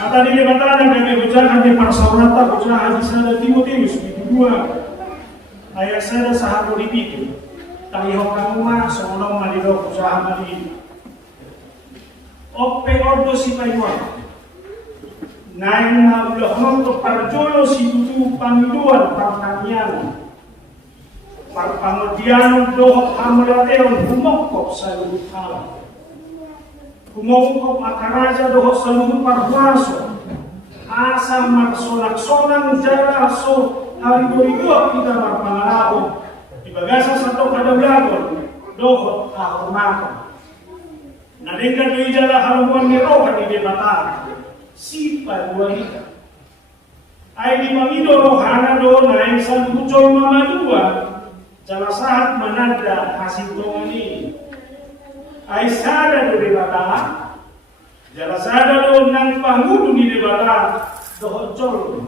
Kata di lebataan yang kami ucapkan di Parsaurata, ucapan di sana Timotius, di 2 ayat saya sahabat dipikir. Tayo kamu mah sebelum malilo usaha mali. Ope ordo si payuan. Naing na ulahon to parjolo si tutu pamiluan pertanian. Parpangodian dohot hamulateon humokop sa luhut halam. Humokop akaraja dohot sa luhut parhuaso. Asa magsolak-solang jaraso harigo-rigo kita marpangalao. Ibagasa sa to kadawlagon dohot ahormato. Nalingkan do ijala halamuan ni roha di debata. Sipa dualika. Ay di mamido rohana do na sa luhutjoy mamadua. Jala saat manada hasil ini. Ay sada do debata. Jala sada do nang pangudu di debata dohot jol.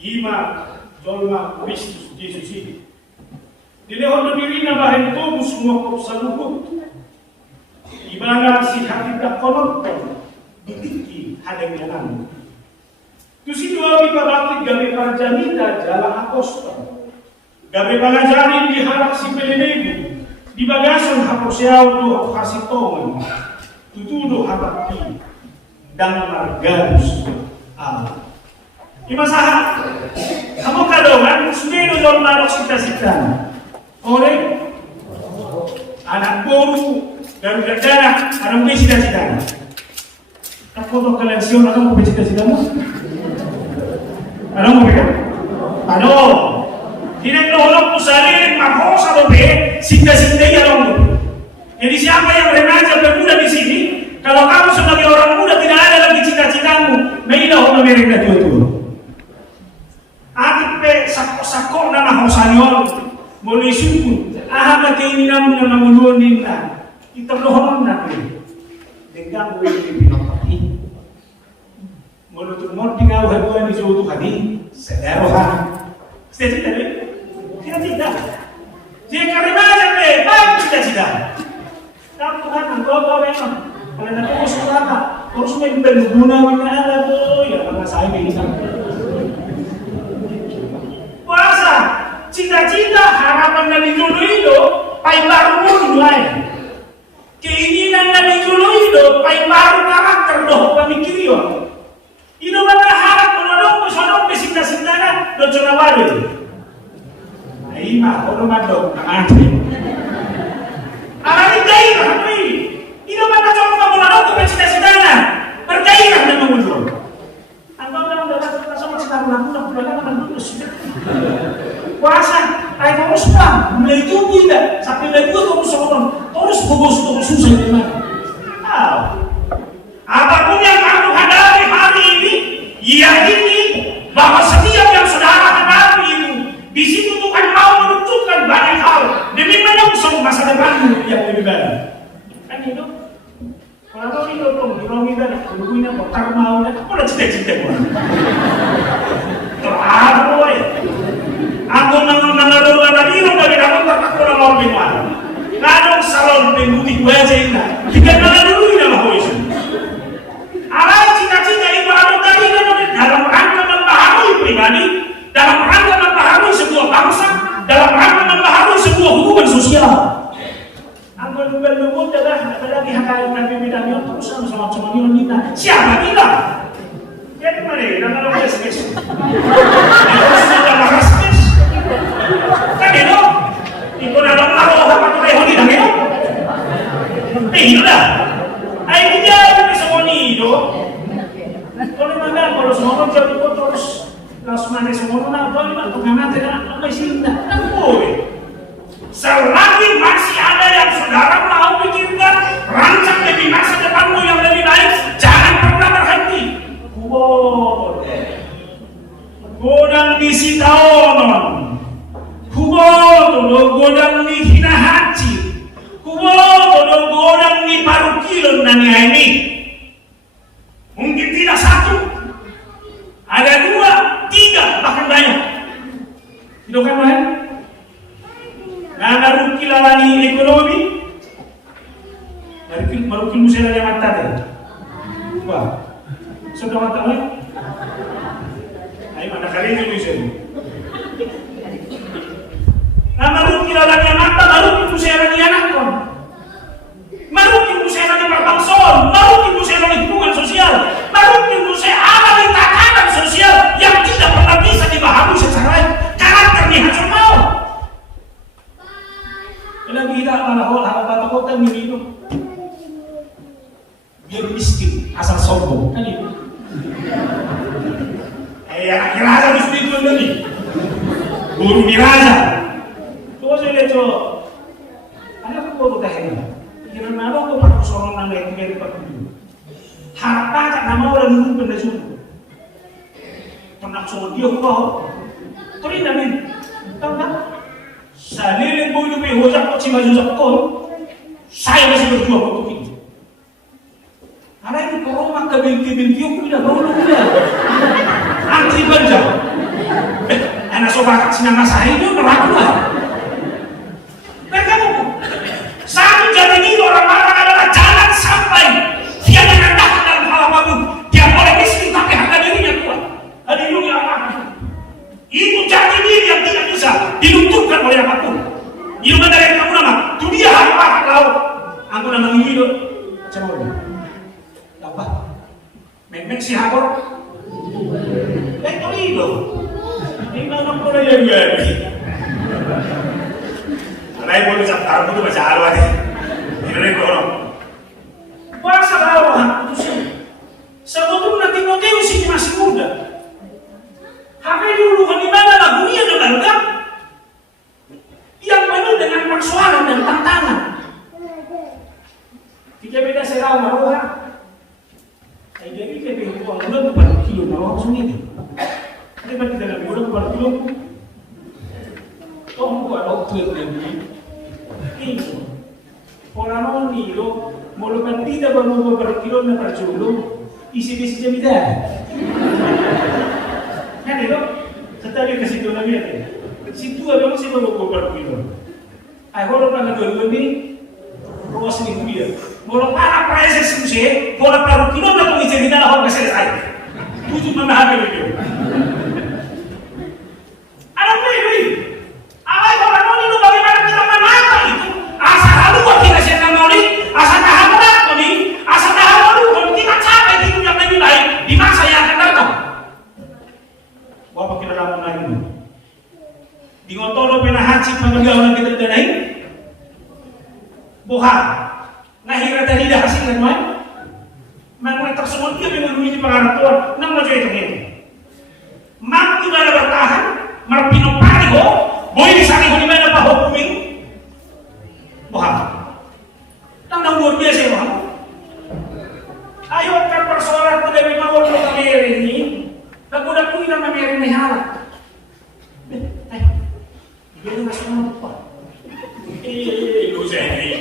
Ima jolma Kristus Yesus ini. Dilehon do diri na bahin tubuh semua kop sa luhut. Ibana si hati tak kononton ditiki hadang jalan. Tu si dua kita bakit gabi parjanita jala apostol. Gabi pangajarin di harak si pelenegu. Di bagasan haposiaw do hasitongan. Tutudo harapki dan margarus Allah. Imasaha kamu kadongan sudah do manok sita-sita. Oleh anak boru dan ganda anak punya cita-cita. Aku tuh kalian siapa anak mau cita-citamu? Anak mau apa? Ano? Tidak nolong pusarin makosa loh be cita-cita ya loh. Jadi siapa yang remaja bermuda di sini? Kalau kamu sebagai orang muda tidak ada lagi cita-citamu, mailah orang mereka itu. Atik pe sakok nama hosanyol. Boleh syukur, aham keinginan na namuluan nila. Iterlohon natin. Dengan boleh pinapati. Menurut tinggal haduan di suatu hari, sederohan. Cita-cita ni? Cita-cita. Jika remaja ni, baik cita-cita. Kamu Tuhan engkau memang. Kalau nak terus berkata, terus main berguna mana tu? Ya, karena saya begini. Puasa. Cita-cita harapan dari dulu itu paling baru mulai. Keinginan dari dulu itu paling baru karakter doh pemikiran. Itu mana harap menolong menolong cita-cita do cuna baru. Nah ini mah orang mandok angin. Alami gairah tu. Itu mana coba menolong cita-cita bergairah dengan muncul. Angkau dalam sama cita pulang akan lulus. Puasa, ay kamu semua, mulai itu tidak, sampai lagi kamu seorang, terus fokus terus susah gimana? Apapun yang kamu hadapi hari ini, yakini bahwa setiap yang saudara hadapi itu, di situ Tuhan mau menunjukkan banyak hal demi menyongsong masa depanmu yang lebih baik. Kan itu? Kalau itu dong, kita dulunya bakar mau, aku udah cita-cita gua. Terlalu ya. Aku nangarugan na iro dari dalam tak ko na mau biman. Kadong salon penguti aja ina. Kita nangarugan na mau isu. Alai cita-cita ibu anu tadi dalam rangka membaharui pribadi, dalam rangka membaharui sebuah bangsa, dalam rangka membaharui sebuah hubungan sosial. Aku lupa dah lagi hakal nabi bidang terus sama cuma kita. Siapa kita? Dia mana? Nangarugan spesies. Kan itu, itu dalam arwah apa tuh yang hilang itu? Itu dah. Ayo dia di semua itu. Kalau mana kalau semua jadi terus langsung ada semua nak boleh nak pengamat tidak apa sih tidak boleh. Selagi masih ada yang saudara mau pikirkan rancang demi masa depanmu yang lebih baik, jangan pernah berhenti. Boleh. Godang di sitaonon. Kubo do godang ni hinahachi. Kubo do godang ni parukilon na ni ini. Mungkin tidak satu. Ada 2, 3, bahkan banyak. Itu kan mana? Nana rukilalani ekonomi. Marukil musela yang mata deh. Wah. Sudah matang. Ay, mana kali ini bisa. Nah, marunong kilalagyan mata, marunong po siya ng iyanak ko. Marunong po siya ng iparpangsol, marunong po siya ng hubungan sosyal, marunong po siya alam ng tatanan sosyal yang tidak pernah bisa dipahami secara karakter ni Hasan Mau. Kailan kita panahon, harapan-takutan minum. Biar miskin, asal sombong. Kan itu? Anak raja mesti itu tadi. Guru miraja. Coba saya lihat coba. Anak aku tuh teh. Kira nama aku pakai sorong nama yang dari pakai. Harap aja nama orang dulu benda suku. Pernah soal dia kau. Kau ini namin. Tahu tak? Saya lihat boyu behojak kau cuma jujak kau. Saya masih berjuang untuk ini. Karena ini koroma kebinti-binti aku tidak perlu dia. Antri banjir. Anak sobat sinang nasa itu berlaku lah. Dan kamu, satu jadi ini orang-orang adalah jangan sampai dia merendahkan dalam hal apapun. Dia boleh miskin tapi harga dirinya kuat. Ada ilmu yang apa? Itu jati diri yang tidak bisa dilunturkan oleh apapun. Ilmu dari kamu nama, itu dia apa kau? Aku nama ini itu macam mana? Apa? Memang si Hakor. Ito ito. Hindi naman ko na yan yan. Alay mo sa tarbo ito sa araw natin. Hindi ko ano. Wala sa araw ito siya. Sa botong na Timoteo si masih muda. Hakai dulu di mana lagunya dengan lengkap. Yang penuh dengan persoalan dan tantangan. Tiga beda serau maruha. Jadi kita perlu uang kepada kilo nawak sendiri. Kita tidak ada uang kepada kilo. Kau buat dokter lagi. Ini orang orang ni lo, mulakan tidak berubah kepada kilo na percuma. Isi-isi jamidah. Kan itu? Setarik ke situ lagi ada. Situ ada orang sih berubah kepada kilo. Aku orang nak jual ni, ruas ni dia. Mula para proses susi, mula para kilo na kung icerita ako kasi ay tujuh memahami video. Alam mo yun? Ay, kung ano nito bagaimana kita mamata itu? Asa haluan kita siya ng ulit, asa kahamulat ko ni, asa kahamulat ko, kita capek di dunia na nilay, di masa yang akan datang. Bapak kinalaman na yun. Di ngotoro pinahacik magagawa ng kita danayin. Buha. Nahira tadi dah hasil kan man? Memang tersebut dia memiliki pengaratuan nang maju itu ini. Mampu mana bertahan, merpino pariho, boleh disari di mana pak hukumin? Wah, tandang luar biasa wah. Ayo kan persoalan pada memang orang kamera ini, lagu pun nama kamera ini halal. Dia tu masuk apa? Lu saya.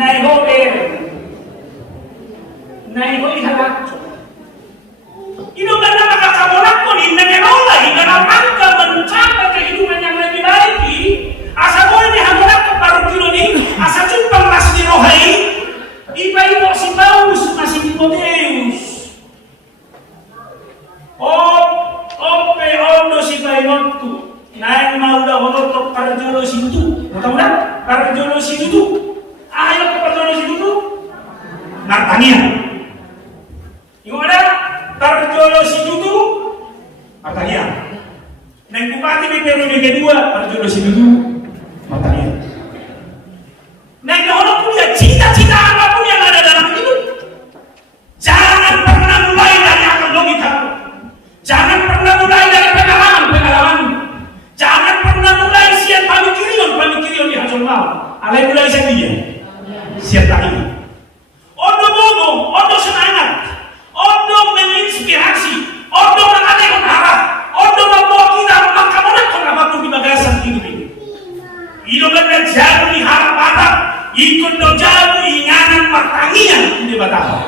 Naiho ihalatso. Ino ba na makakamulat ko ni naganola, hinarapangka mencapai kehidupan yang lebih baik. Asa boleh dihamulat ke paru kilo ni, asa cumpang masih di rohai, iba ibo si Paulus masih Timoteus. Ope ondo si Painotu, naik mau dah onotok para jolo situ, tahu tak? Para jolo situ tu. Ayo ke perjalanan situ tu, Nartania. Yung ada perjalanan situ tu, Nartania. Dan bupati periode kedua perjalanan situ tu, Nartania. Dan orang punya cita-cita apapun yang ada dalam hidup, jangan pernah mulai dari akal logika, jangan pernah mulai dari pengalaman, jangan pernah mulai siap pamikirion di Hasan Mau. Alai mulai dia. Siap lagi. Ondo ngomong, ondo semangat, ondo menginspirasi, ondo mengadakan arah, ondo membawa kita mengkamunakan apapun di bagasan hidup ini. Hidup dan jauh di harapan, ikut jauh inganan pertanian di batang.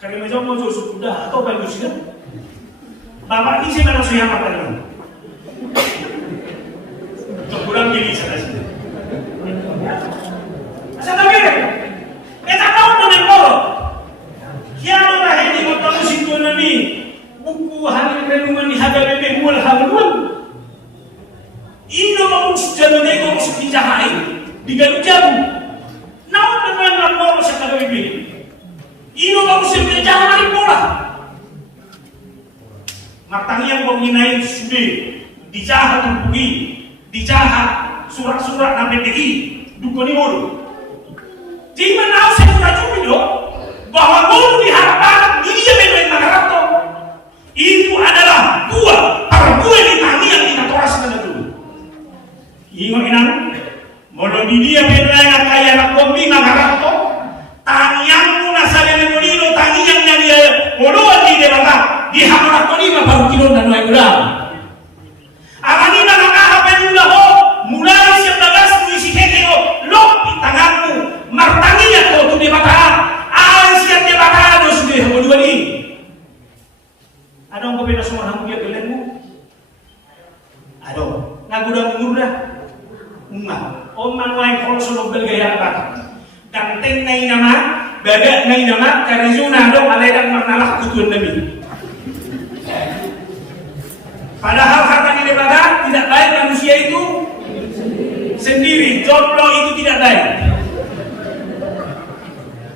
Karena macam mau sudah atau bagus kan? Bapak ini saya langsung yang pertanian. Kurang pilih sana sini. Asa tabi. Eta mengenai sude, dijahat hubungi, dijahat surat-surat na PDI, dukoni ulu. Di mana saya berjumpa do bahwa ulu di hadapan dia memang mengharapkan itu adalah dua perbuatan di tangi yang kita toras pada dulu. Ingat inang, modo dia memang kaya nak kombi mengharapkan tangiang muna sa lemonino tangiang na dia muluan di debata di hamarak ko ni baru kilon na nuay ulang. Akani na nakahapen mula ho mulai siya bagas mo isikeke ho lop itanganmu martangi ako to debata awan siya debata no sudah muluan ni. Ano ang gawin na sumanang mo yung mo? Ano? Nagudang mura Uma o manuay ko sa lobel gaya ba? Kanteng na inama, baga na inama, karizuna do aledang marnalak kutun nabi. Padahal kata ni baga tidak baik manusia itu sendiri, jomblo itu tidak baik.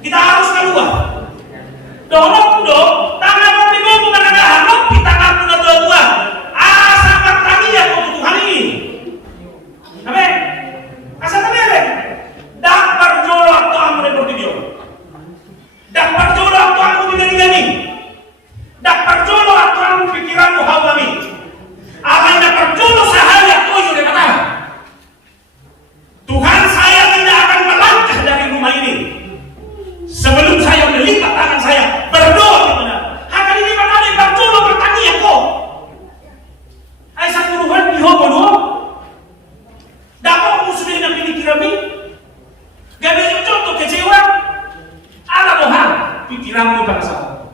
Kita harus keluar. Dono kudo, tangan mo bigo mo managahanok, kita ngaku na dua-dua. Asa martani ya ko Tuhan ini. Amen. Asa tamere. Dak parjolo atau amu reporti dia. Dak parjolo atau amu digani-gani. Dak parjolo atau amu pikiranmu hawami. Akan dak parjolo sahaya toyo de kata. Tuhan saya tidak akan melangkah dari rumah ini sebelum saya melipat tangan saya berdoa kepada. Hakan ini mana ada parjolo bertani aku. Ai sa Tuhan diho bodo. Dapat musuh yang pilih kami. Gabi contoh kecewa. Ala boha pikiranmu bangsa.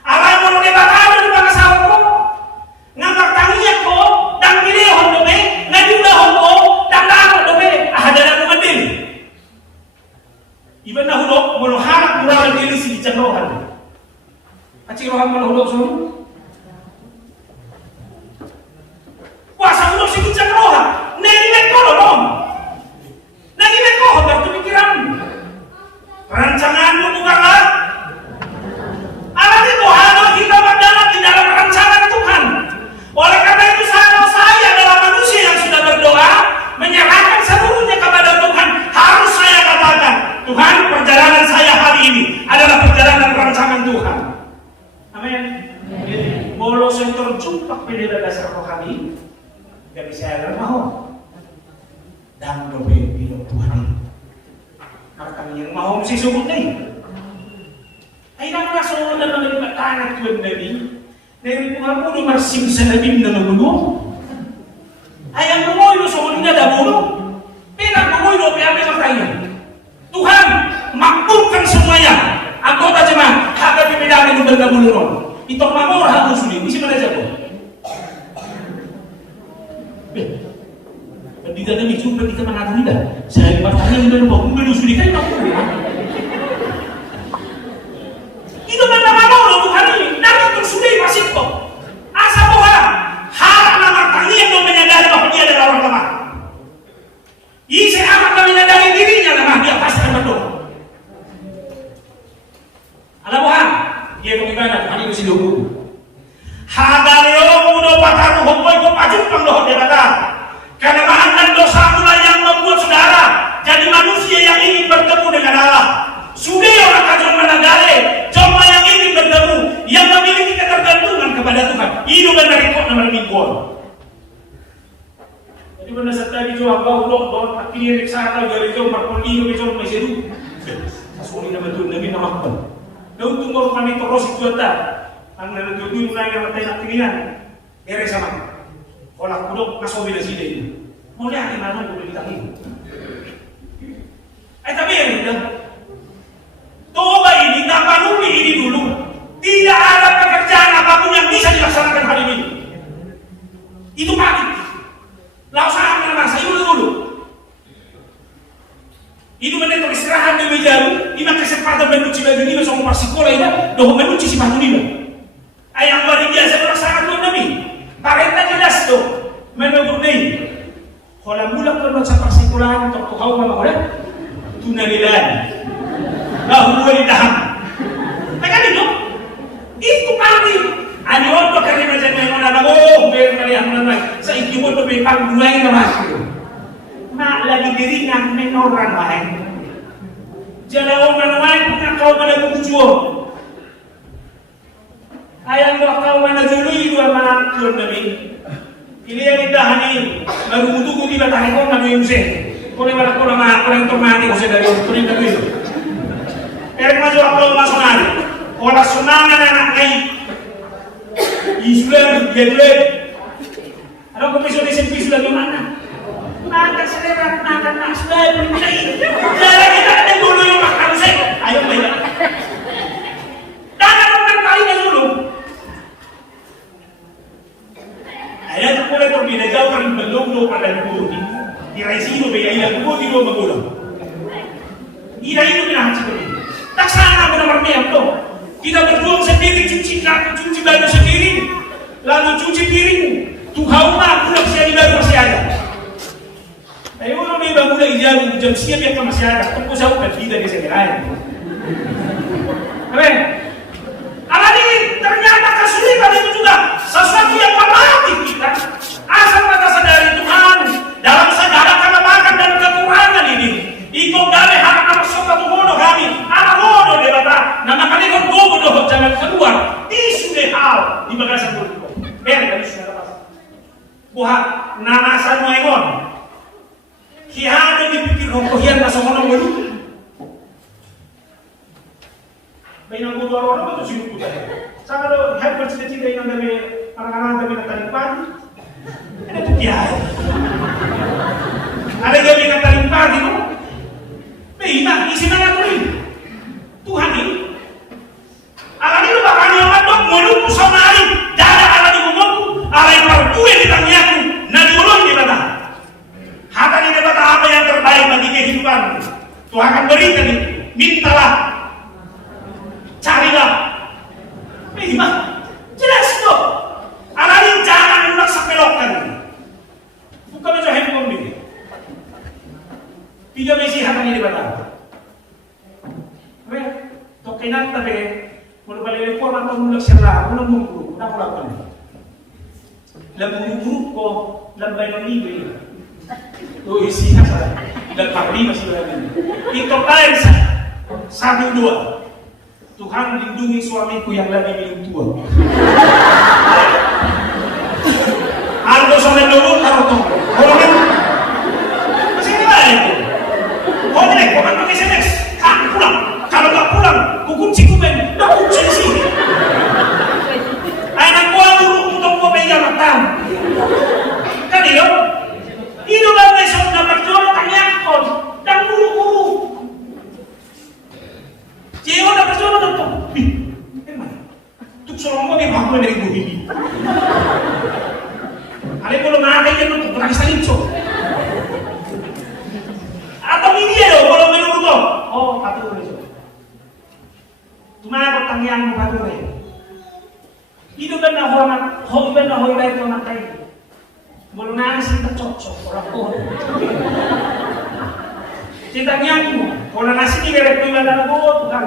Ala mo ne bakalo di bangsa ko. Ngamar tangiya ko dan pilih hondome ngadula hongo dan laro dome ahadara mo mandil. Iban na hulok mo harap mura dili si jangrohan. Aci rohan mo hulok so. Kuasa hulok si jangrohan. Nene ko dong. Naging ko, berarti pikiran. Rancanganmu bukanlah. Alam itu hal kita berjalan di dalam rancangan Tuhan. Oleh karena itu saya adalah manusia yang sudah berdoa, menyerahkan seluruhnya kepada Tuhan. Harus saya katakan, Tuhan, perjalanan saya hari ini adalah perjalanan rancangan Tuhan. Amin. Bolos yang terjumpa pada dasar rohani, gak bisa ada mau. Dan dobe bilo Tuhan. Markang yang mau si sugut ni. Ay nang raso na nang ibatanat ko nabi. Dari Tuhan mo marsim sa nabim na namuno. Ay ang bumoy so na damuno. Pinag bumoy do piame makaya. Tuhan, makbulkan semuanya. Anggota jemaah, hadapi bidang ng damuno. Ito mamor harus ni. Isi mana jago? Di dalam itu ketika mengaku tidak, saya bertanya di dalam buku melusuri kan kamu. Itu mana mau Tuhan ini, nanti tersudai masih kok. Asa boha, harap nama tangi yang menyadari bahwa dia adalah orang lemah. Isi amat menyadari dirinya lemah, dia pasti akan berdoa. Alam boha, dia mengibadah Tuhan ini masih dulu. Hagaleo mudo pataru homoy ko pajut pang doh dia kata. Kelemahan dan dosa pula yang membuat saudara jadi manusia yang ingin bertemu dengan Allah. Sudah orang kajon menanggale, cuma yang ingin bertemu, yang memiliki ketergantungan kepada Tuhan. Hidup dari kok nomor mingguan. Jadi benar tadi jawab kau loh, don akhirnya reksa dari jauh marpoli ke jauh masih itu. Asuli nama tu nabi nama apa? Lalu tunggu kami terus itu ada. Anda itu mulai yang bertanya kirian, beres sama. Kalau kudok kasobi na sila ini, mulai hari mana boleh kita ini? Tapi yang itu, toba ini tanpa nuli ini dulu, tidak ada pekerjaan apapun yang bisa dilaksanakan hari ini. Itu pagi, lausahan nama saya dulu. Itu menentukan istirahat di meja, ini kesempatan menuci baju ini langsung sekolah ini, doh menuci si baju ini. Ayam luar biasa melaksanakan Tuhan Nabi. Parenta jelas tu menurut ni. Kalau mula kalau sa persekolahan untuk kau mama orang tunanilan, bahu daham. Mereka itu pagi. Ani orang kerja macam panggunay na masyo. Na lagi diri ng menoran lain. Jalaw manaway kung kau managugjo. Ayang kau manajuloy dua manakyon namin. Iliyan itahani narumutugo di batahe ko na yung sen. Kung wala ko na mga kurang tomati ko sa dali. Kung yung dali. Pero majo ako masunari. Wala sunangan na nakay. Isulan, gedleg. Ano kung piso di isulan yung anak? Nagka sa lerat, nagka na asulan. Dala kita na gulo yung makarusay. Ayaw ba yun? Dala nung nagkali na sulong. Ayan po na ito, binagaw ka rin balong pada nagbuti. Tiray sino ba yan? Nagbuti mo magulang. Iray mo pinahati ko rin. Taksana mo na marmiyam to. Kita berjuang sendiri, cuci baju sendiri. Lalu cuci piring. Tuhaw na, kulak siya di baru masih ada. Ayo na may bagula ideal, jam siya biya ka masih ada. Tunggu sa upat, tidak bisa kirain. Amen. Alani, ternyata kesulitan itu juga sesuatu yang melatih kita. Asal kita sadari Tuhan dalam segala kelemahan dan kekurangan ini. Ikaw dari hak anak sopa tuhono kami, anak mono debata, nama kalikon gogo doh jangan keluar. Isu deh hal di bagasan dulu. Dari sudah lepas. Buhat nanasan mo ingon. Hihado dipikir kokohian na sokono mo dulu. Bainang guru orang apa tu sih kita? Sangat lo hebat cita-cita yang dari orang-orang dari tarik pagi. Ada tu kiai. Ada yang dengan tarik pagi tu. Baiklah, isi nama tulis. Tuhan ini. Alam ini bakal yang ada menunggu sama hari. Darah alam itu menunggu. Alam yang berdua di tangiaku. Nanti ulun di mana? Hata ini kata apa yang terbaik bagi kehidupan. Tuhan akan berikan itu. Mintalah. Carilah. Baiklah. Jelas tu. Alam ini jangan ulang sepelokkan. Bukan macam handphone ini. Tidak mesti hatanya di batang. Tokenan tapi mula balik ko na mula sila, mula mungkuru, na pula pa niya. Lamungkuru ko, lambay ng libre. O isiha sa lagpapalima sila namin. Ito tayo sa dua. Tuhan lindungi suami ko yang lebih minum tua. Aldo sa nalulun, tarotong. Orang masih nilai itu. Oh, ini, kok pakai SMS? Pulang. Kalau nggak pulang, hukum cikumen, nggak hukum sini. Anak gua dulu untuk gua pegang matang. Kan itu? Itu kan besok dapat jual tanyakon dan buru-buru. Cewek dapat jual nonton. Emang? Tuk solong dia bangun dari bumi. Ale kalau nggak ada yang nonton, terang saling cok. Atau ini dia loh, kalau menurut lo. Oh, kata lo besok. Cuma pertanyaan bukan gue. Itu kan dah hormat, hobi kan dah hormat itu nak kain. Belum nasi tak cocok orang tua. Ceritanya aku, kalau nasi ni kerep tu ibadah gue tuhan.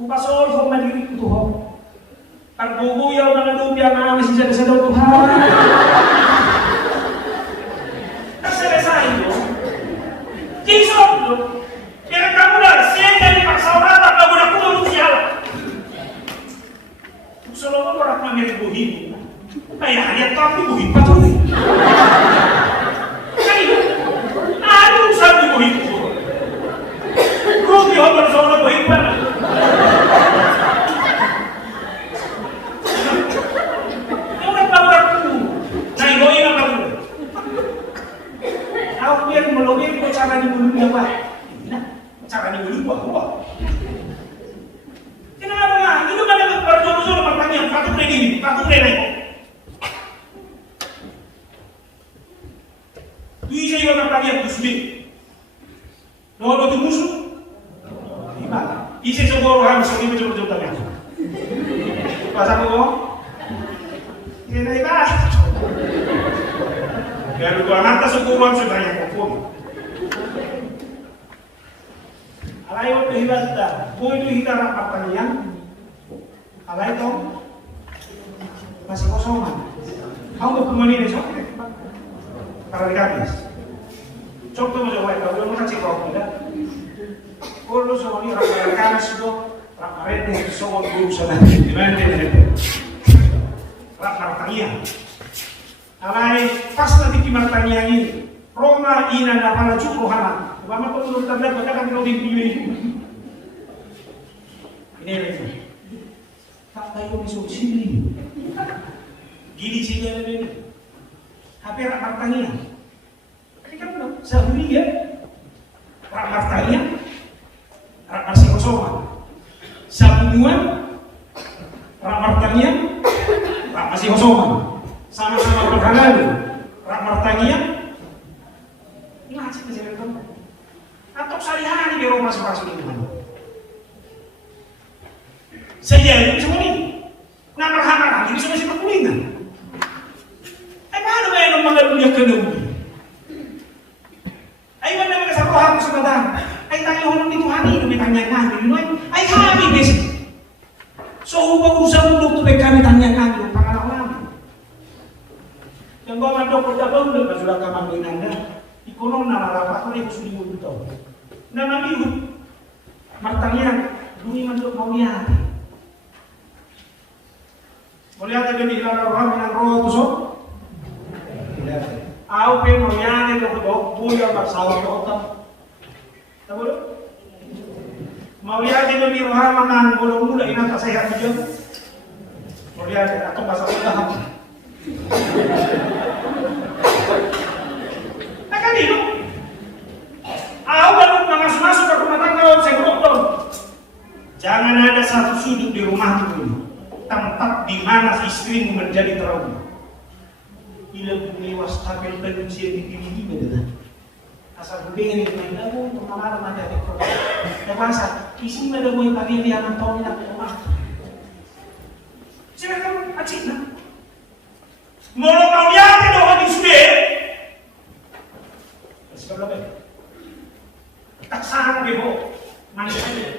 Kupasol hormat diri ku tuhan. Kan bubu yang nak dulu biar nama masih jadi sedot tuhan. Tak selesai tu. Kisah tu. Kira kamu dah siap dari paksa orang tak kamu dah kumpul sial. Selalu orang mengenai buhi. Kayak hanya kamu buhi patut. Kan itu. Aduh sampai buhi. Kau dia orang seorang buhi mana? Orang tahu aku. Nah ini apa tu? Aku biar melogin kau cara di mulut dia apa? Cara di mulut apa? Kenapa mah? Itu kan ada perjuangan pertanyaan. Patut ini, patut ini. Bisa juga pertanyaan tusmi. Nono tu musuh. Gimana? Isi sebuah orang musuh ini betul-betul tanya. Pasal aku. Ini bahas. Biar dua mata sekuruan sudah yang hukum. Alayo itu hibata, bu itu hitara pertanyaan. Alayo itu masih kosongan. Kamu kemana ini sok? para dikabis. Cok tu macam apa? Kalau mau cakap kau tidak. Kalau soal ini orang kamis itu, orang mereka soal guru sana. Di mana dia? Orang martanya. Alai pas nanti di martanya ini, Roma ina na pala cukrohana. Bagaimana tu menurut anda? Bagaimana kalau dipilih ini? Ini. Tak tahu misal sini. Gini sini ada ini. Apa yang martanya? Ini kan sahuri ya. Rak martanya, rak masih kosong. Sabunuan, rak martanya, rak masih kosong. Sama-sama berhalal, rak martanya. Ini macam macam itu. Atau sehari-hari di rumah masuk ini mana? Saya ini semua ini. Nak berhamar ini semua siapa kulingan. Mana yang mengalir dia kena ubi? Ay mana mga sa roha ko sa madam? Ay tayo hulong dito hani, lumitanya namin. Ay kami basic. So upag-usap mo dito may kami tanya namin ng pangalaw namin. Yang bawa mandok pagdabang doon, masulat ka man doon anda. Ikonon na marapat na rin gusto mo dito. Na namihot, martangyan, lumimandok mo niya. Mula tayo nila roha, minang roha to so? Aku pengen melihat itu buaya bersawah kota. Tahu? Mau lihat itu di rumah mana bulu-bulu ini tak sehat juga. Mau lihat atau bahasa sudah. Akan itu. Aku baru masuk ke rumah tangga saya ngomong. Jangan ada satu sudut di rumah itu tempat di mana istrimu menjadi trauma. Ilang bumiwas tapil penuh siya dipilih betul. Asal hubingin itu main daun, pengalaman ada di kota. Nabasa, isi ada mo yung pamilya ng taon nila kumah. Sila kan acik na. Molo kau lihat itu orang sudah. Sebab apa? Tak saham bebo, manusia.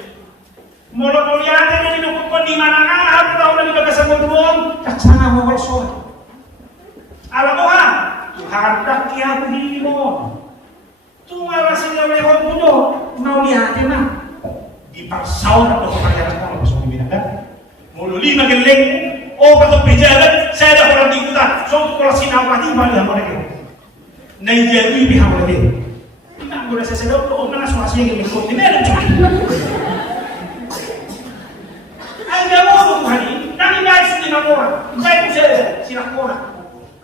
Molo kau lihat itu dinukupkan di mana aku tahu dari bagasan berduang. Tak saham mau bersoal. Alam mo ha, harap kaya ko hindi mo. Tumala sila lewat mo doon, naulihatin na. Ipagsaw na ito sa pangyayari ko, mas kumibinakan. Mululi magaling, o patong pijalan, saya dah orang diikutan. So, kalau sinaw pati, bali ang mga Naijawi pihak lagi. Tidak boleh saya sedot, o mga suasya yang likod. Ini ada cuma. Ay, gawin mo Tuhan ini. Nangyayari sa tinamura. Kaya ko siya, sinakura.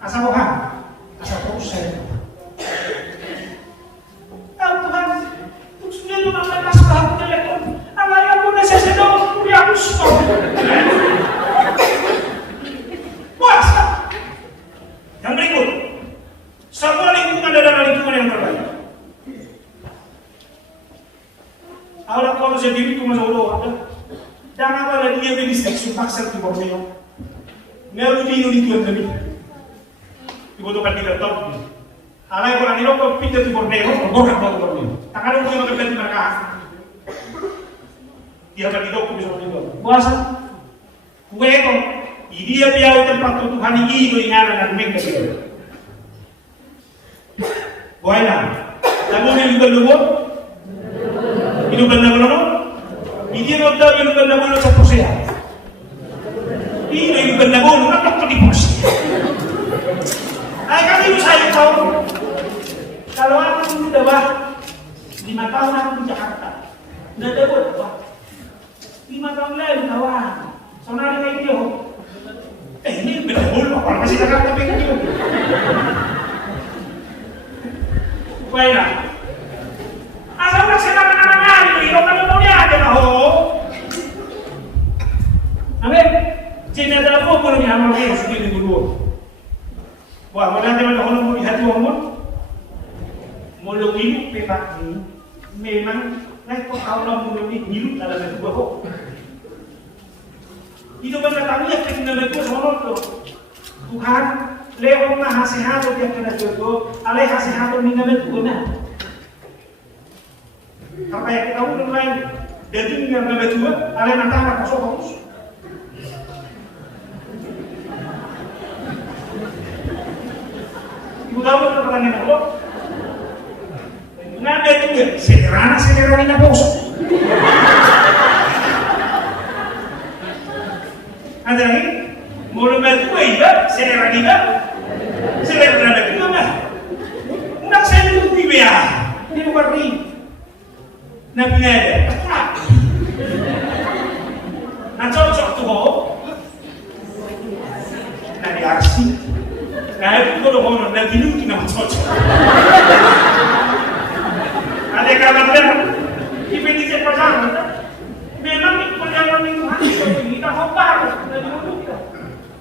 Asal Tuhan, asal proses. Tuhan, sudah memang masalah aku telepon. Amal yang mudah saya sedang kuliah aku stop. Puasa. Yang berikut, semua lingkungan adalah lingkungan yang terbaik. Awalnya kalau saya diri itu masuk Allah, dan awalnya dia berisik supaksa di Borneo. Ngerti ini tuan kami. Dibutuhkan 3 tahun. Alay ko lang nilo ko pindah di Borneo, borkan mo di Borneo. Takalo mo yung magaganda di mereka. Dia akan hidup ko bisa dito. Puasa. Kuweko, hindi biyaw tempat Tuhan ini ingana ng mega dito. Buhay na. Tamo ni lugar lumot? Inuban na mo no? Hindi mo daw inuban na mo sa Pusea. Hindi inuban na mo, nakakot di Pusea. Ay kami saya tahu kalau aku sudah 5 tahun aku di Jakarta, udah ada berapa? 5 tahun lalu kawan, soalnya kayak dia, ini betul orang masih Jakarta pengen dia. Baiklah, asal masih anak-anak itu hidup kan mau dia ada lah. Amin. Jadi ada apa pun yang amal dia sendiri dulu. Wah, mana teman kalau mau lihat umur, mulu hidup petak ini, memang naik kok kalau mulu hidup dalam dua kok. Itu berkata ya kita itu semua itu Tuhan lewat maha sehat dia kena jodoh, alih sehat minta itu benar. Apa yang kita udah lain, jadi yang kena jodoh, alih nanti akan kosong. Ibu tahu keterangan Allah. Nada juga, selerana na puso. Ada lagi? Mula batu iba, selerana juga mah. Nak saya dulu tiba di luar ni. Nabi nada, nak cocok tu ho. Nadi arsi. Nah, kalau orang nak dulu kita cocok. Ada kabar dipilih pasangan. Memang perjalanan itu kita hobar dari dulu kita.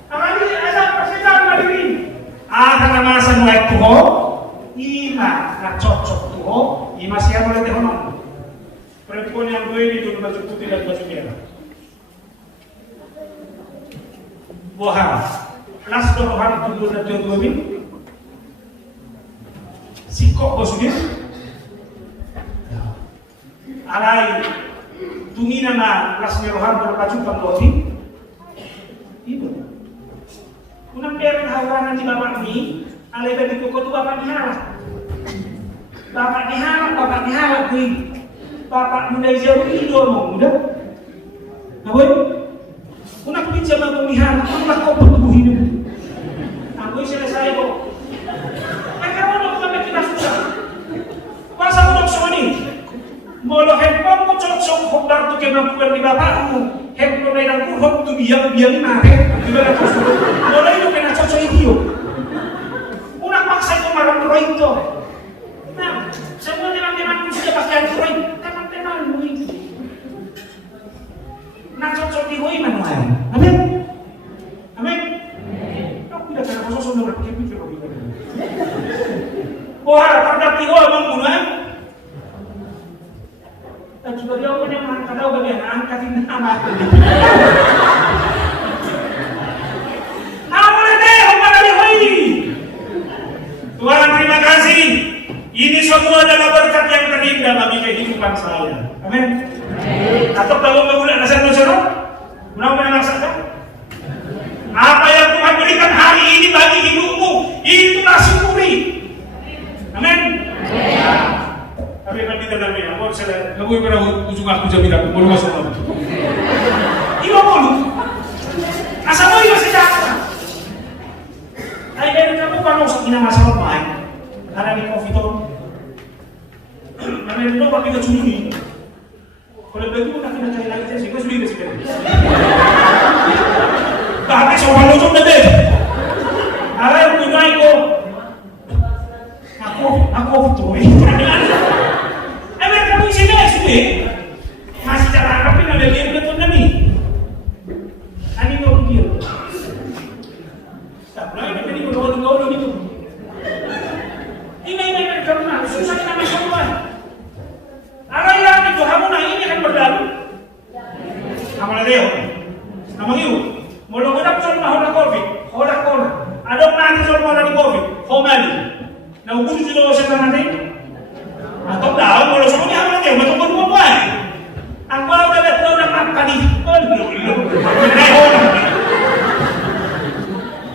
Awalnya ada persetan dari ini. Karena masa mulai tuh, ima nak cocok tuh, ima siapa boleh tehonong. Perempuan yang gue ini dulu baju putih dan baju merah. Wah, las dorohan tunggu dan tunggu ini. Sikok bosnya. Alai tumina na las merohan berpacukan loti itu unang pera hawanan di bapak ni alai bagi koko tu bapak diharap kui bapak muda jauh itu mau muda apa unang pinjam bapak diharap unang kau bertubuh hidup aku selesai kok kamu nak sampai kita susah masa udah semani molo hempong ko cocok hokdar tu kena bukan di bapakmu hempong na ilang kurhok tu biang mare di bala ko molo itu kena cocok itu unang paksa itu marang roy itu nah semua teman-temanku sudah pakai roy teman-temanmu itu nak cocok di roy manual amin aku tidak kena khusus untuk berpikir roy wah terdapat roy membunuh juga dia punya angkat tahu bagian angkatin nama. Tuhan terima kasih. Ini semua adalah berkat yang terindah bagi kehidupan saya. Amin. Atau kalau menggunakan dasar manusia, mudah-mudahan merasakan apa yang Tuhan berikan hari ini bagi hidupmu, itulah syukuri. Amin. Tapi kan kita dah bilang, kalau saya lagu yang pernah ujung aku jadi aku baru masuk lagi. Ibu bolu, asal mau ibu sejarah. Saya dari kamu kalau usah kena masalah main, karena di COVID itu, karena itu bagi kita curi. Kalau begitu nak kena cari lagi saya sudah sudah sekali. Tapi soal lojong deh. Ada yang punya itu, aku betul. Masih cara apa yang ada dia betul nami? Ani mau dia. Tak boleh ini kau itu. Ini karena susah kami semua. Ada yang itu kamu nak ini kan berdalu. Kamu ada dia. Kamu itu. Mula kita pun mahu COVID, corona. Ada nanti soal mahu di COVID, homali. Nah ukur itu loh saya nanti. Atau tahu kalau semuanya apa dia betul betul apa? Aku ada tahu nak apa ni?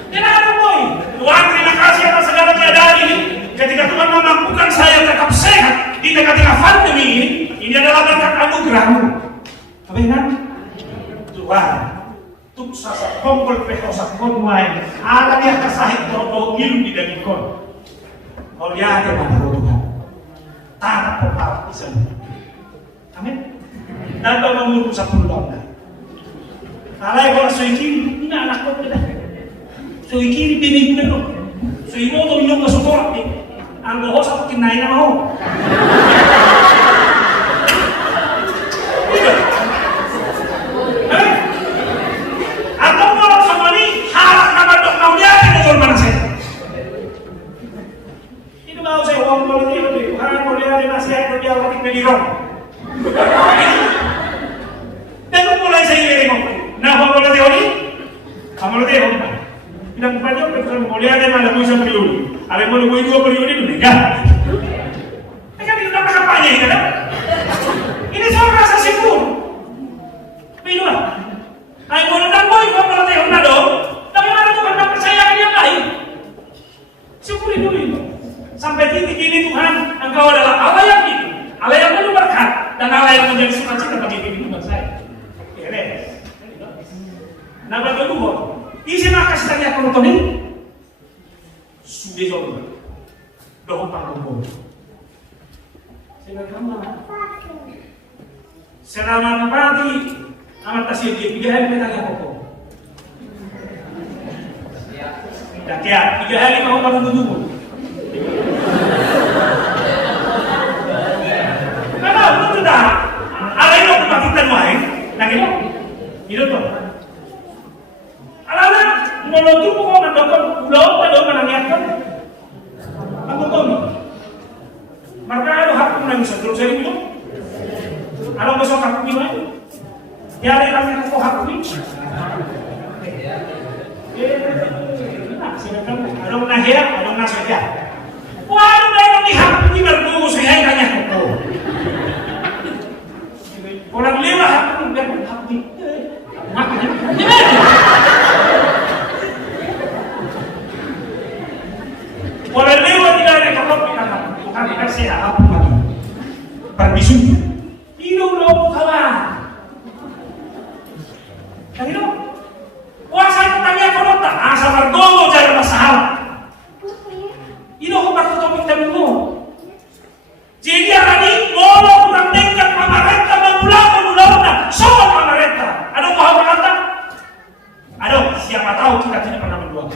Kenapa boy? Tuhan terima kasih atas segala keadaan ini. Ketika Tuhan memampukan saya tetap sehat di tengah-tengah pandemi ini adalah berkat anugerah-Mu. Amin kan? Tuhan, tuk sasa kompol pehosak konwai. Alam yang kasahit toto ngilu di daging kon. Kau lihat ya mana Tuhan. Tanah peparah di sana. Amin. Dan bapak mulu 10 tahun. Alay kalau soikiri, ini anak kau tidak. Soikiri bini gue dong. Soikiri itu minum ke sekolah nih. Anggo host apa kinain nama ho. Atau kalau sama ini harap nama dok kau dia tidak jual mana saya. Itu mau saya uang politik itu. Tuhan mau lihat di nasihat kerja politik melirong. Dan mulai saya ini ngomong. Nah, kalau teori, kamu teori. Tidak membaca, betul boleh ada malam bisa periode. Ada mau gue 2 periode itu enggak. Kan itu apa kampanye ini kan? Ini soal rasa syukur. Pilih. Ayo boleh dan boy kalau teori dong. Tapi mana Tuhan tak percaya yang lain. Syukuri dulu itu. bukan saya. Beres. Nah, bagi dulu, isi makas tanya kamu ini sudah jauh. Doa panggung. Selamat pagi. Amat tasir dia 3 hari kita lihat pokok. Dah kiat 3 hari mau baru dulu. Kalau betul dah, ada yang mau kebangkitan main, nak itu tuh. Alah, mulut tu pun mendokong pulau, pada menanyakan, aku tahu ni. Maka ada hak menangis terus saya itu. Ada besok hak ni mana? Tiada kami aku hak ni. Nak silakan. Ada menahir, ada nasihat. Wah, ada ni hak ni bertemu saya tanya aku. Orang lewat hak ni bertemu hak ni. Orang lewat tidak ada kalau kita bukan kita sehat apa lagi. Perbisu. Ino lo kawan. Kan itu? Wah saya tanya kalau tak asal bergowo jadi masalah. Ino ko bakit topik tayo mo? Jadi hari ngolo kurang tingkat pamarenta memulaw na. Soal pamarenta. Ano ko ang kata? Ano, siapa tahu kita tidak pernah berdua.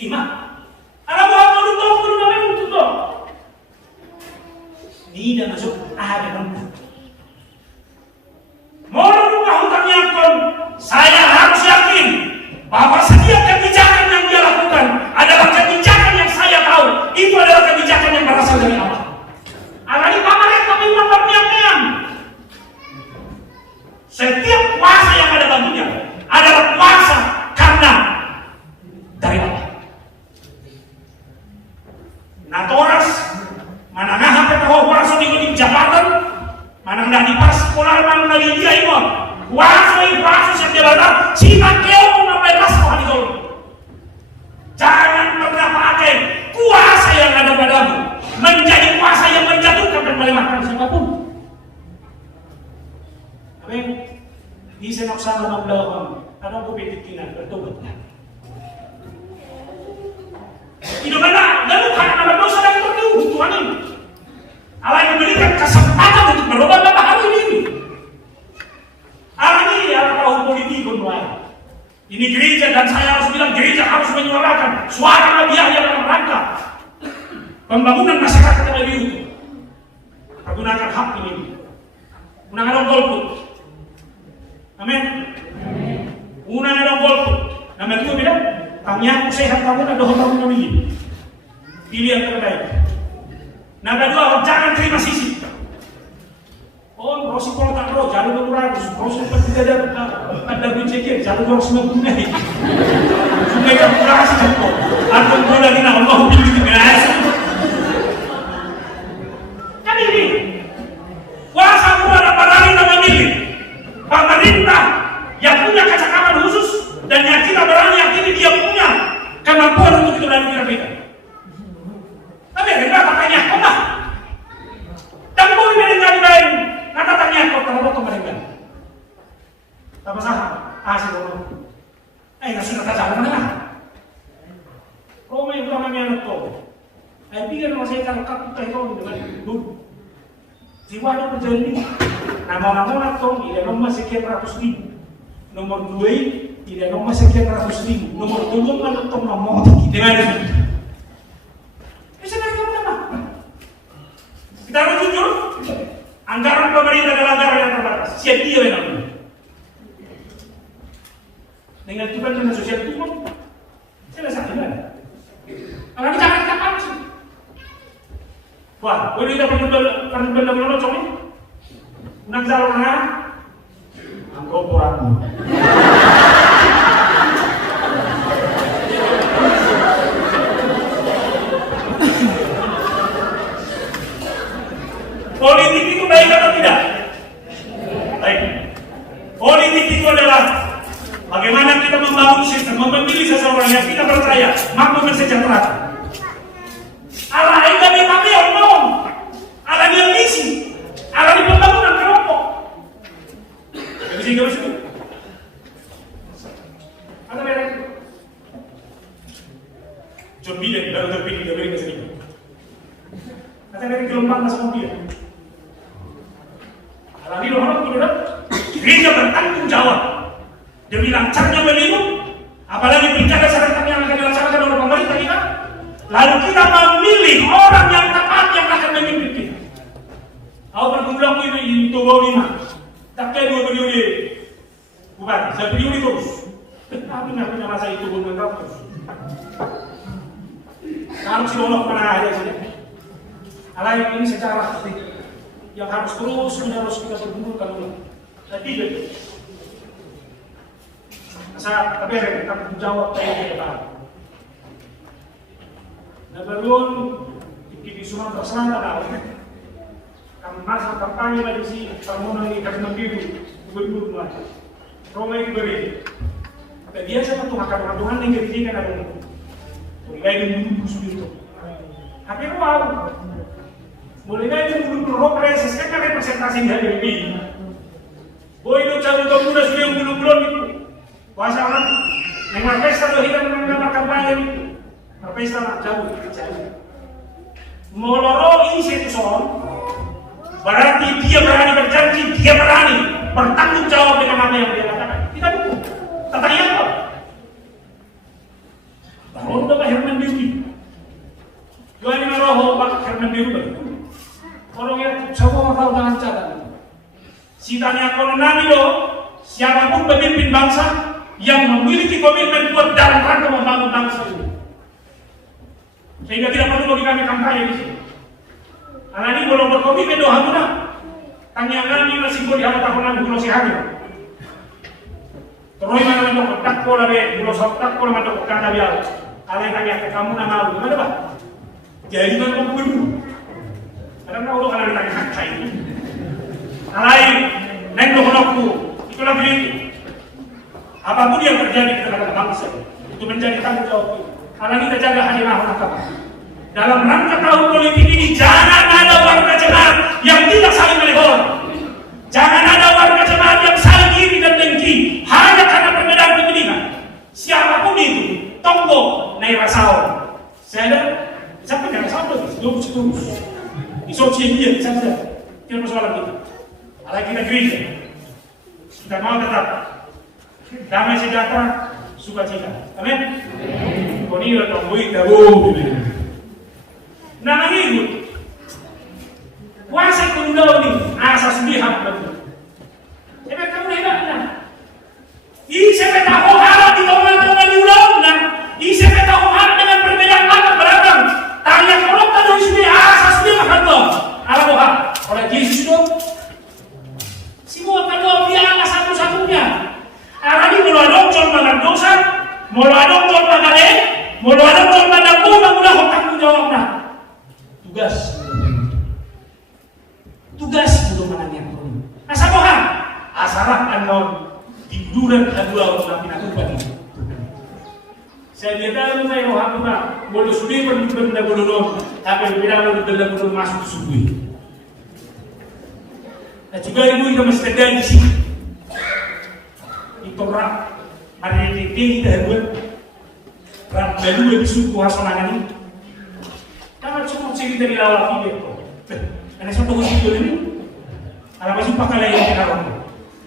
Ima. Alam mo ako dulu naman dito. Hindi na masuk ada naman. Mohon hutangnya kon. Saya harus yakin bahwa setiap kebijakan yang dia lakukan adalah kebijakan yang saya tahu itu adalah kebijakan yang berasal dari Allah. Alani pamarenta memang berniat-niat. Setiap kuasa yang ada baginya adalah kuasa karena dari Allah. Natoras manangah sampai tahu kuasa di jabatan manang dah dipas polar manang dari dia itu kuasa yang jabatan sifat kau mengambil pas kau di dalam. Jangan pernah pakai kuasa yang ada padamu menjadi kuasa yang menjatuhkan dan melemahkan siapapun. Amin. Di senok sana mablawan ada ko pitikinan bertobat. Hidup mana? Lalu karena berdosa dan berdosa Tuhan ini. Allah yang memberikan kesempatan untuk berubah pada hari ini. Allah ini adalah tahu politik konduai. Ini gereja dan saya harus bilang gereja harus menyuarakan suara nabiahnya dalam rangka pembangunan masyarakat yang lebih utuh. Pergunakan hak ini. Gunakan golput. Amin. Gunakan golput. Nama itu beda. Tanya sehat kamu ada hotel memilih. Pilih yang terbaik. Nah kedua, jangan terima sisi. Oh, Rosi kalau tak roh, jalur 200. Rosi tidak ada BCK, jalur 290. Sungai yang kurang sih kok. Aku boleh dina Allah pilih di biasa. Kan ini. Kuasa ada pemerintah memilih. Pemerintah yang punya kecakapan khusus dan yang kita berani yakini dia punya kemampuan untuk itu dan kita beda. Tapi ada tanya kok dah. Dan boleh menjadi lain. Kata tanya kok kalau mereka. Apa sah? Asal orang. Nasi kata jauh mana? Roma yang lama yang itu. Pikir masih tangkap kita itu dengan dulu. Jiwa ada berjanji. Nama-nama itu tidak nomor sekian ratus ribu. Nomor 2 tidak nomor sekian ratus ribu. Nomor 2 menentukan nomor dengan itu. Bisa dari mana? Kita harus jujur. Anggaran pemerintah adalah anggaran yang terbatas. Siapa dia yang namanya? Dengan Tuhan dengan sosial Tuhan, selesai kan? Kalau kita akan kapan sih? Wah, boleh kita perlu benda coba? Nak jalan mana? Angkau kurang. Politik itu baik atau tidak? Baik. Politik itu adalah bagaimana kita membangun sistem, memilih seseorang yang kita percaya mampu mensejahterakan. Allah yang kami pakai Allah, Allah yang misi, Allah di pembangunan kalau sini harus itu. Ada merek. John Biden baru terpilih di Amerika Serikat. Kata merek gelombang masuk mobil. Alami orang tidak. Gereja bertanggung jawab demi lancarnya pemilu, apalagi pilkada serentak yang akan dilaksanakan oleh pemerintah kita. Lalu kita memilih orang yang tepat yang akan memimpin kita. Aku bergumlah ini itu bawa lima. Tak kayak 2 periode bupati, 1 periode terus. Tapi nggak punya masa itu belum terus. Harus diolok mana aja saja. Alay ini secara yang harus terus menerus kita bergumulkan ulang. Jadi saya tapi kita menjawab kayak kita. Nah belum di Sumatera Selatan ada. Masa kampanye lagi si Parmono ini karena biru gubernur mulai. Roma itu beri. Tapi dia sama tuh makan Tuhan yang kerjakan ada ini. Mulai dari dulu itu. Tapi wow. Mulai dari dulu roh preses kan representasi dari ini. Boy itu cabut muda sudah yang belum itu. Kuasa orang yang pesta tuh hidup dengan kampanye itu. Pesta nak cabut. Moloro ini satu soal. Berarti dia berani berjanji, dia berani bertanggung jawab dengan apa yang dia katakan. Kita dukung. Tanya apa? Baru udah Herman Biru. Jual lima roh Pak Herman Biru. Orang yang semua tahu dengan cara. Si tanya kolonel itu, siapapun pemimpin bangsa yang memiliki komitmen kuat dalam rangka membangun bangsa ini, sehingga tidak perlu bagi kami kampanye di sini. Anani belum berkomitmen doa guna. Tanya nani masih boleh ada tahunan bulan si hari. Terus mana mandok tak pola be bulan tak pola mandok kanda biar. Alai tanya ke kamu nama gimana bah? Jadi mana mau berdua? Karena udah kalau ditanya kata ini. Alai neng dohonokku itu lagi itu. Apapun yang terjadi di tengah bangsa itu menjadi tanggung jawab. Karena kita jaga hadirah apa? Dalam rangka tahun politik ini jangan ada warga jemaat yang tidak saling melehor. Jangan ada warga jemaat yang saling iri dan dengki hanya karena perbedaan kepentingan. Siapapun itu, tonggo naik rasau. Saya ada siapa yang rasau itu? Terus isopsi dia saja. Tidak persoalan kita. Alai kita gereja. Kita mau tetap damai sejahtera, sukacita. Amin. Koni atau bui tahu. Nah ini kuasa kundau ini asas lihat betul. Sebab kamu hebatnya. Ini sebab tahu harap di tengah-tengah di ulang. Ini sebab tahu harap dengan perbedaan agama beragam. Tanya kalau tahu sini asas lihat betul. Alamoha oleh Yesus itu. Semua kalau dia Allah satu-satunya. Arani mulu adong col makan dosa, mulu adong col makan mulu adong col makan bukan udah tanggung jawabnya. Tugas belum menanya pun. Asamoha, asarah anon tiduran kedua untuk pinatuban. Saya lihat saya roh apa, boleh sudah benda boleh tapi berbeda benda boleh masuk subuh. Nah juga ibu kita masih ada di sini. Itu rak, hari ini kita buat rak baru yang disuruh hasolangan ini. Karena cukup cerita di lawak video. Karena saya tahu video ini, kalau masih pakai layan di dalam,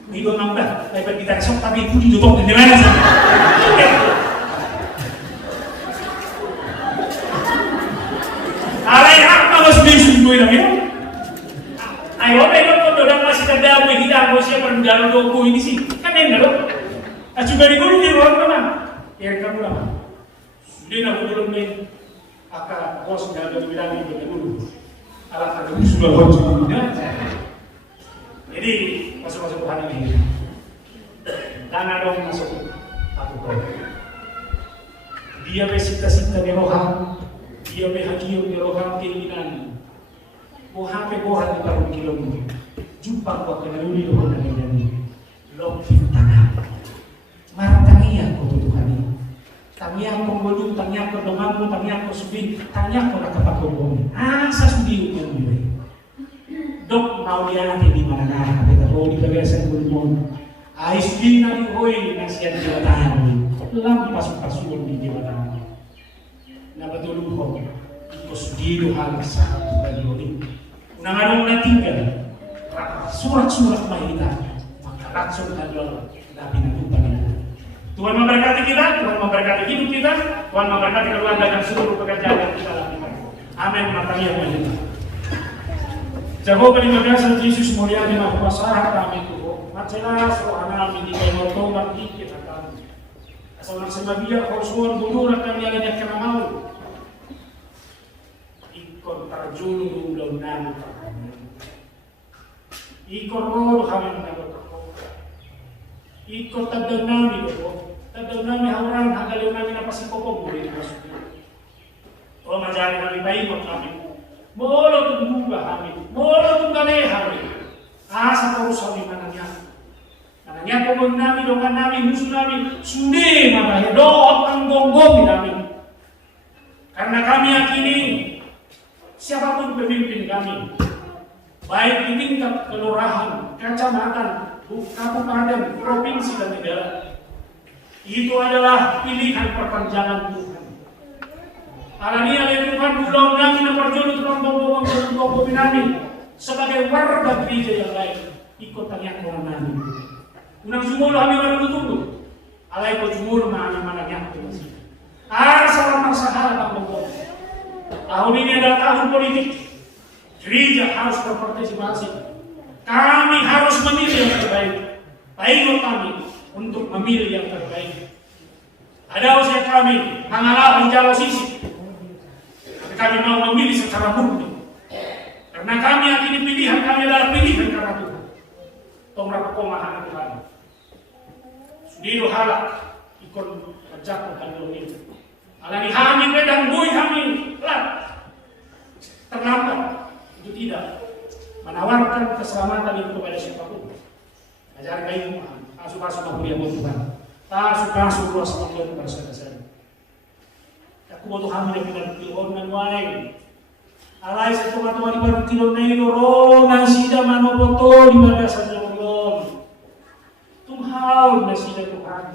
video nambah, lepas kita esok tapi itu ditutup di mana sih? Alai apa masih disuruh itu ya? Ayo, kalau masih ada kita harusnya berjalan doku ini sih, kan enggak loh? Juga di guru di ruang mana? Ya kamu lah. Sudah nak belum nih. Akak bos sudah ada bilang itu dulu. Alat ada sudah bos ya. Jadi masuk hari ini. Dan ada masuk aku kau. Dia bersita-sita di rohan, dia berhakiu di rohan keinginan. Bohape bohan di paruh kilomu. Jumpa kau kena uli rohan ini. Lokin tanah. Martania kau Tuhan ini. Tanya ko ngulung, tanya ko lumamu, tanya ko subi, tanya ko nakapagpapong. Sa subi yung buhay. Dok, maulian natin di mana na, kapita ko, di bagay sa gulmon. Ais binang hoy nasiyan jawatan. Lam pasuk-pasukan di jawatan. Nabatuluho ikos dido halos sa bagyo. Nangarong natinggal surat-surat mahita makalaksong kalwal dami na tumpang. Tuhan memberkati kita, Tuhan memberkati hidup kita, Tuhan memberkati keluarga dan seluruh pekerjaan yang kita lakukan. Amin. Matang yang mahita. Jehovah terima kasih Yesus mulia di nama kuasa kami Tuhan. Macelas rohana kami di kayu tobat kita kami. Asal nak semabia korsuan budur kami yang ada kena mau. Ikon tarjulu daun nama. Ikon roh kami mendapat. Ikon tadaw nami doon. Tadaw nami hauran hanggang nami na pasipopong boleh masuk. O majari kami paikot kami. Molo tungguba kami, molo tunggale kami. Asa terus kami mananya. Mananya pokok nami, dongan nami, musuh nami, sundi makanya doot ang gonggong nami. Karena kami yakini siapapun pemimpin kami, baik di tingkat kelurahan, kecamatan, kabupaten, provinsi dan negara, itu adalah pilihan perpanjangan Tuhan. Alania Tuhan pulau kami na perjulu tulang nami sebagai warga gereja yang lain ikut tanya orang nami. Unang sumulo kami menunggu alay ko sumulo mana yang itu. Salah masalah bang Bobo. Tahun ini adalah tahun politik. Gereja harus berpartisipasi. Kami harus memilih yang terbaik. Paikot kami untuk memilih yang terbaik. Ada usia kami mengalami jalan sisi. Kami mau memilih secara murni. Karena kami yakini pilihan kami adalah pilihan karena Tuhan. Tongra pemahaman Tuhan. Sudido halak ikon mencakup hal ini. Alani kami pedang bui kami lat. Terlambat itu tidak menawarkan keselamatan itu kepada siapapun. Ajar baik memahami. Asuh-asuh mulia Tuhan. Asuh-asuh luas mulia Tuhan saudara-saudara. Aku butuh kami dengan kilon dan wae. Alay sa tuwa-tuwa di baru kilon na ilo ro na sida manopoto di bagasan ng ulong. Tumhaw na sida Tuhan.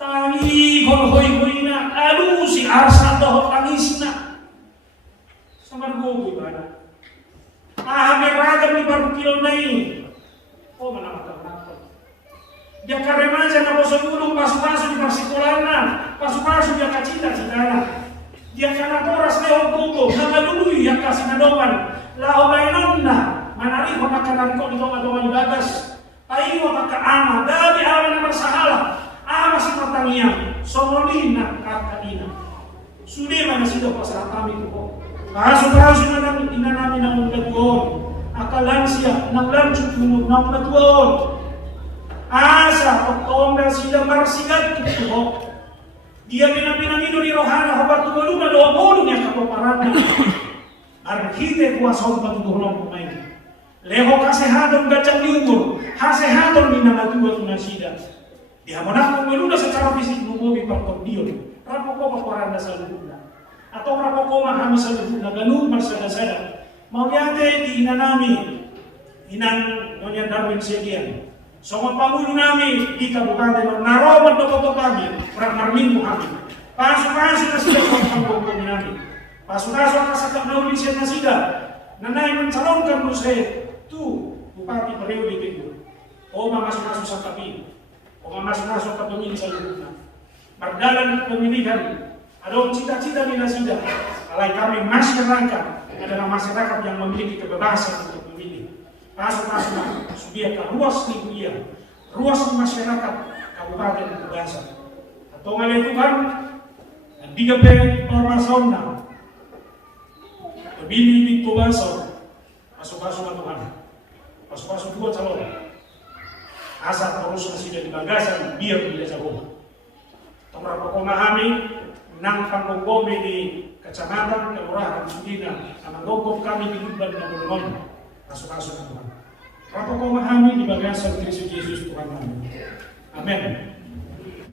Tangi hoy-hoy na alu si arsa doh tangis na. Samargo ibana. Meragam di baru kilon na ini. Oh manamata-mata. Dia karemaja na bosan ulong pasu-pasu di parsikulan na. Pasu-pasu dia kacita-citana. Dia karena toras lewat buku, nama dulu yang kasih nadoman. Lau mainon na, manari makanan kau di tongga-tongga di batas. Ayo maka ama, dari awan yang bersalah. Ama si pertanian, somolina kakakina. Sudah mana sido pasal kami itu. Kasu-kasu na namin ang nagtuon. Akalansia, naglanchuk mo ng nagtuon. Asa, pagtongga sila marsigat ito. Dia pinang-pinangino ni Rohana habat tumaluna doa bolong yang kapaparan. Arhite kuasa pagtulong kumain. Leho kasehatan gajang liumur, kasehatan minanatua tunasida. Dia menang tumaluna secara fisik mengobi pagtongdion. Rapo ko paparanda sa luna. Atau rapo ko mahami sa luna ganun marsada-sada. Mauyate di inanami inang nyonya Darwin Sedian. So pangulo namin di kabupaten ng naroman na toto kami, marmin mo kami. Pasok-pasok na sila sa pangkongkong namin. Pasok-pasok na sa kapnaulisyan na sila. Nanay man salongkan mo sa tu, bupati pareho di pinto. O masuk-masok sa kapi. O masuk-masok ka pemilih sa luna. Mardalan pemilihan. Adong cita-cita nila sila. Alay kami masyarakat adalah masyarakat yang memiliki kebebasan untuk memilih. Pasok-pasok na subiya ka ruas ni Buya, ruas ni masyarakat kabupaten ng Tugasa. Atau ngalay Tuhan, nagbigabe ormason na, pabili ni Tugasa, pasok-pasok na Tuhan, pasok-pasok buat sa loob. Asa terus na sila di bagasan, biar bila sa rumah. Tumra po kumahami ng panggogome ni Kacamatan, Kelurahan, Sudina, na manggogom kami di Lublan na Bulungon. Pasok-pasok na Tuhan. Rapo ko mahami di bagasan Kristus Yesus Tuhan namin. Amen.